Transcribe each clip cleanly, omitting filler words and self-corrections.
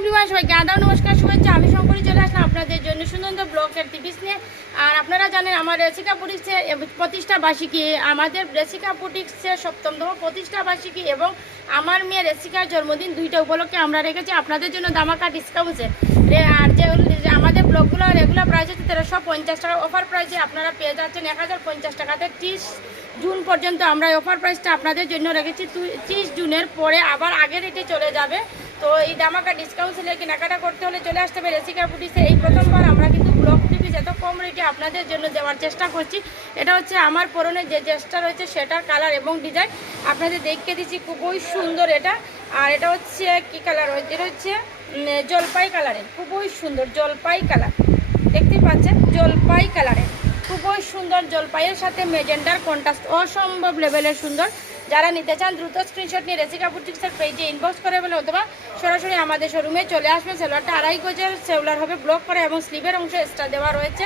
Everyone, সবাইকে আদাব, নমস্কার, শুভেচ্ছা। আমি শঙ্করী চলে আসলাম আপনাদের জন্য সুন্দর ব্লগের টিপস নিয়ে। আর আপনারা জানেন আমার রেসিকা বুটিক্সের প্রতিষ্ঠা বার্ষিকী, আমাদের রেসিকা বুটিক্সের 7তম প্রতিষ্ঠা বার্ষিকী এবং আমার মেয়ে রেসিকার জন্মদিন, দুইটা উপলক্ষে আমরা রেখেছি আপনাদের জন্য দামাকা ডিসকাউন্টে। আর যে আমাদের ব্লগগুলো রেগুলার প্রাইস হচ্ছে 1350 টাকা, অফার প্রাইসে আপনারা পেয়ে যাচ্ছেন 1050 টাকাতে। 30 জুন পর্যন্ত আমরা অফার প্রাইসটা আপনাদের জন্য রেখেছি। 30 জুনের পরে আবার আগের রেটে চলে যাবে। তো এই দামাকা ডিসকাউন্ট সেলে কেনাকাটা করতে হলে চলে আসতে হবে রেসিকা বুটিক্সে। এই প্রথমবার আমরা কিন্তু ব্লগ টিপস এত কম রেটে আপনাদের জন্য দেওয়ার চেষ্টা করছি। এটা হচ্ছে আমার পরনে যে ড্রেসটা রয়েছে সেটার কালার এবং ডিজাইন আপনাদের দেখিয়ে দিচ্ছি, খুবই সুন্দর এটা। আর এটা হচ্ছে কি কালার হচ্ছে, এটা হচ্ছে জলপাই কালারের, খুবই সুন্দর জলপাই কালার, দেখতেই পাচ্ছেন জলপাই কালারের, খুবই সুন্দর। জলপাইয়ের সাথে মেজেন্ডার কন্ট্রাস্ট অসম্ভব লেভেলের সুন্দর। যারা নিতে চান দ্রুত স্ক্রিনশট নিয়ে রেসিকা বুটিক্সের পেজে ইনবক্স করে বলে অথবা সরাসরি আমাদের শোরুমে চলে আসবে। সেলোয়ারটা 2.5 গজের সেলোয়ার হবে, ব্লক করে এবং স্লিভের অংশে এক্সট্রা দেওয়া রয়েছে।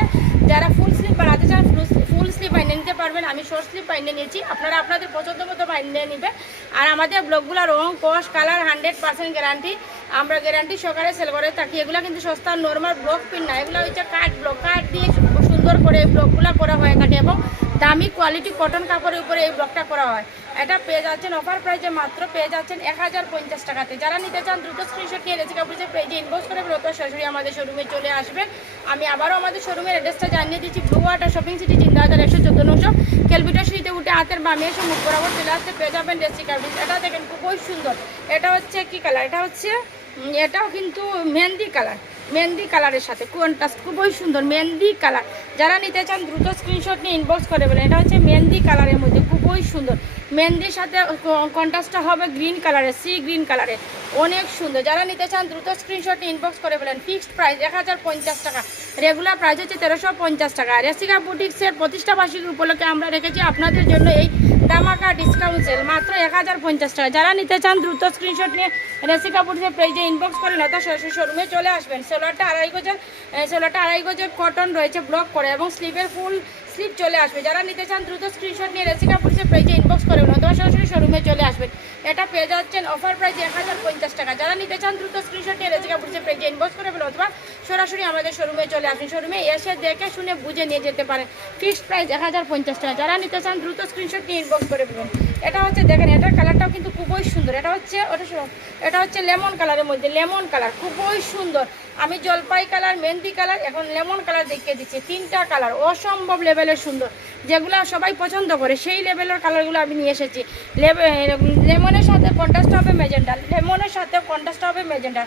যারা ফুল স্লিভ বানাতে চান ফুল স্লিভ বাইনে নিতে পারবেন, আমি শর্ট স্লিভ বাইনে নিয়েছি, আপনারা আপনাদের পছন্দ মতো বাইনে নেবেন। আর আমাদের ব্লকগুলো রং, কস, কালার 100% গ্যারান্টি, আমরা গ্যারান্টি সহকারে সেল করে থাকি। এগুলো কিন্তু সস্তা নর্মাল ব্লক পিন না, এগুলো হচ্ছে কাঠ ব্লক, কাঠ দিয়ে সুন্দর করে এই ব্লকগুলো করা হয়ে থাকে এবং দামি কোয়ালিটি কটন কাপড়ের উপরে এই ব্লকটা করা হয়। এটা পেয়ে যাচ্ছেন অফার প্রাইসে, মাত্র পেয়ে যাচ্ছেন 1050 টাকাতে। যারা নিতে চান দ্রুত স্ক্রিনশট নিয়ে রেসিকা বুটিক্সের পেজে ইনবক্স করে অথবা সরাসরি আমাদের শোরুমে চলে আসবেন। আমি আবারও আমাদের শোরুমের অ্যাড্রেসটা জানিয়ে দিচ্ছি। ব্লু ওয়াটার শপিং সিটি, চিন্তাধার 114 কেলবিটার সিটিতে উঠে হাতের বামে এসে মুখ বরাবর চলে আসতে পেয়ে যাবেন রেসিকা বুটিক্স। এটা দেখেন খুবই সুন্দর। এটা হচ্ছে কি কালার, এটা হচ্ছে এটাও কিন্তু মেহেন্দি কালার, মেহেন্দি কালারের সাথে কন্ট্রাস্ট, খুবই সুন্দর মেহেন্দি কালার। যারা নিতে চান দ্রুত স্ক্রিনশট নিয়ে ইনবক্স করে বলেন। এটা হচ্ছে মেহেন্দি কালারের মধ্যে খুবই সুন্দর, মেহেন্দির সাথে কন্ট্রাস্টটা হবে গ্রিন কালারের, সি গ্রিন কালারের, অনেক সুন্দর। যারা নিতে চান দ্রুত স্ক্রিনশট নিয়ে ইনবক্স করে বলেন। ফিক্সড প্রাইস 1050 টাকা, রেগুলার প্রাইস হচ্ছে 1350 টাকা। রেসিকা বুটিক্সের প্রতিষ্ঠা বার্ষিকী উপলক্ষে আমরা রেখেছি আপনাদের জন্য এই দামাকা ডিসকাউন্ট সেল, মাত্র 1050 টাকা। যারা নিতে চান দ্রুত স্ক্রিনশট নিয়ে রেসিকা বুটিক্সের পেজে ইনবক্স করেন অথবা সরাসরি শোরুমে চলে আসবেন। সেলোয়ারটা 2.5 গজের কটন রয়েছে, ব্লক করে এবং স্লিভের ফুল স্লিভ চলে আসবে। যারা নিতে চান দ্রুত স্ক্রিনশট নিয়ে রেসিকা বুটিক্সের পেজে ইনবক্স করবেন অথবা সরাসরি শোরুমে চলে আসবেন। এটা পেয়ে যাচ্ছেন অফার প্রাইস 1050 টাকা। যারা নিতে চান দ্রুত স্ক্রিনশট নিয়ে রেসিকা বুটিক্সের পেজে ইনবক্স করবেন অথবা সরাসরি আমাদের শোরুমে চলে আসবেন। শোরুমে এসে দেখে শুনে বুঝে নিয়ে যেতে পারেন। ফিক্সড প্রাইস 1050 টাকা। যারা নিতে চান দ্রুত স্ক্রিনশট নিয়ে ইনবক্স করে দেবেন। এটা হচ্ছে দেখেন, এটার কালারটাও কিন্তু খুবই সুন্দর। এটা হচ্ছে লেমন কালারের মধ্যে, লেমন কালার খুবই সুন্দর। আমি জলপাই কালার, মেহেন্দি কালার, এখন লেমন কালার দেখিয়ে দিচ্ছি। 3টা কালার অসম্ভব লেভেলের সুন্দর, যেগুলো সবাই পছন্দ করে সেই লেভেলের কালারগুলো আমি নিয়ে এসেছি। লেমনের সাথে কন্ট্রাস্ট হবে মেজেন্ডা, লেমনের সাথে কন্ট্রাস্ট হবে মেজেন্ডা।